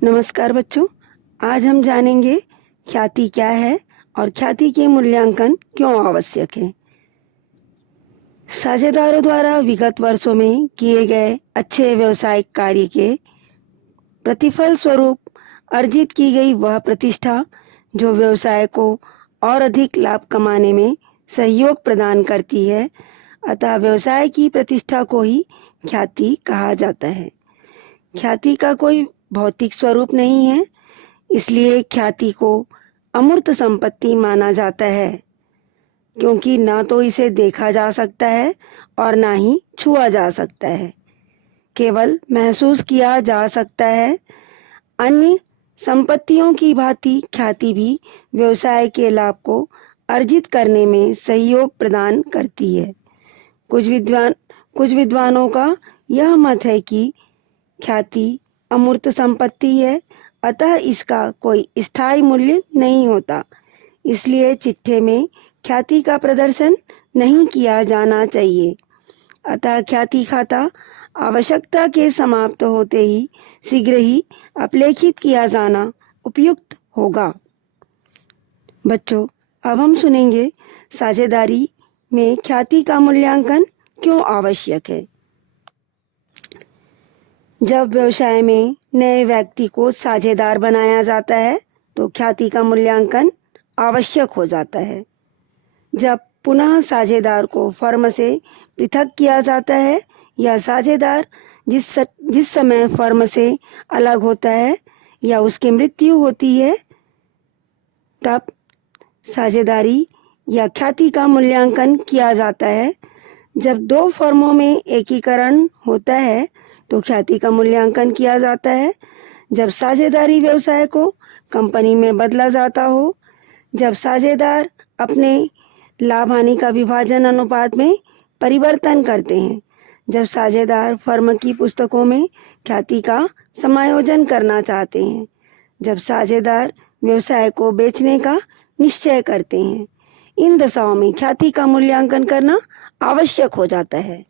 नमस्कार बच्चों, आज हम जानेंगे ख्याति क्या है और ख्याति के मूल्यांकन क्यों आवश्यक है। साझेदारों द्वारा विगत वर्षों में किए गए अच्छे व्यवसायिक कार्य के प्रतिफल स्वरूप अर्जित की गई वह प्रतिष्ठा जो व्यवसाय को और अधिक लाभ कमाने में सहयोग प्रदान करती है, अतः व्यवसाय की प्रतिष्ठा को ही ख्याति कहा जाता है। ख्याति का कोई भौतिक स्वरूप नहीं है, इसलिए ख्याति को अमूर्त संपत्ति माना जाता है, क्योंकि ना तो इसे देखा जा सकता है और ना ही छुआ जा सकता है, केवल महसूस किया जा सकता है। अन्य संपत्तियों की भांति ख्याति भी व्यवसाय के लाभ को अर्जित करने में सहयोग प्रदान करती है। कुछ विद्वानों का यह मत है कि ख्याति अमूर्त संपत्ति है, अतः इसका कोई स्थायी मूल्य नहीं होता, इसलिए चिट्ठे में ख्याति का प्रदर्शन नहीं किया जाना चाहिए। अतः ख्याति खाता आवश्यकता के समाप्त होते ही शीघ्र ही अपलेखित किया जाना उपयुक्त होगा। बच्चों, अब हम सुनेंगे साझेदारी में ख्याति का मूल्यांकन क्यों आवश्यक है। जब व्यवसाय में नए व्यक्ति को साझेदार बनाया जाता है तो ख्याति का मूल्यांकन आवश्यक हो जाता है। जब पुनः साझेदार को फर्म से पृथक किया जाता है या साझेदार जिस समय फर्म से अलग होता है या उसकी मृत्यु होती है, तब साझेदारी या ख्याति का मूल्यांकन किया जाता है। जब दो फर्मों में एकीकरण होता है तो ख्याति का मूल्यांकन किया जाता है। जब साझेदारी व्यवसाय को कंपनी में बदला जाता हो, जब साझेदार अपने लाभ हानि का विभाजन अनुपात में परिवर्तन करते हैं, जब साझेदार फर्म की पुस्तकों में ख्याति का समायोजन करना चाहते हैं, जब साझेदार व्यवसाय को बेचने का निश्चय करते हैं, इन दशाओं में ख्याति का मूल्यांकन करना आवश्यक हो जाता है।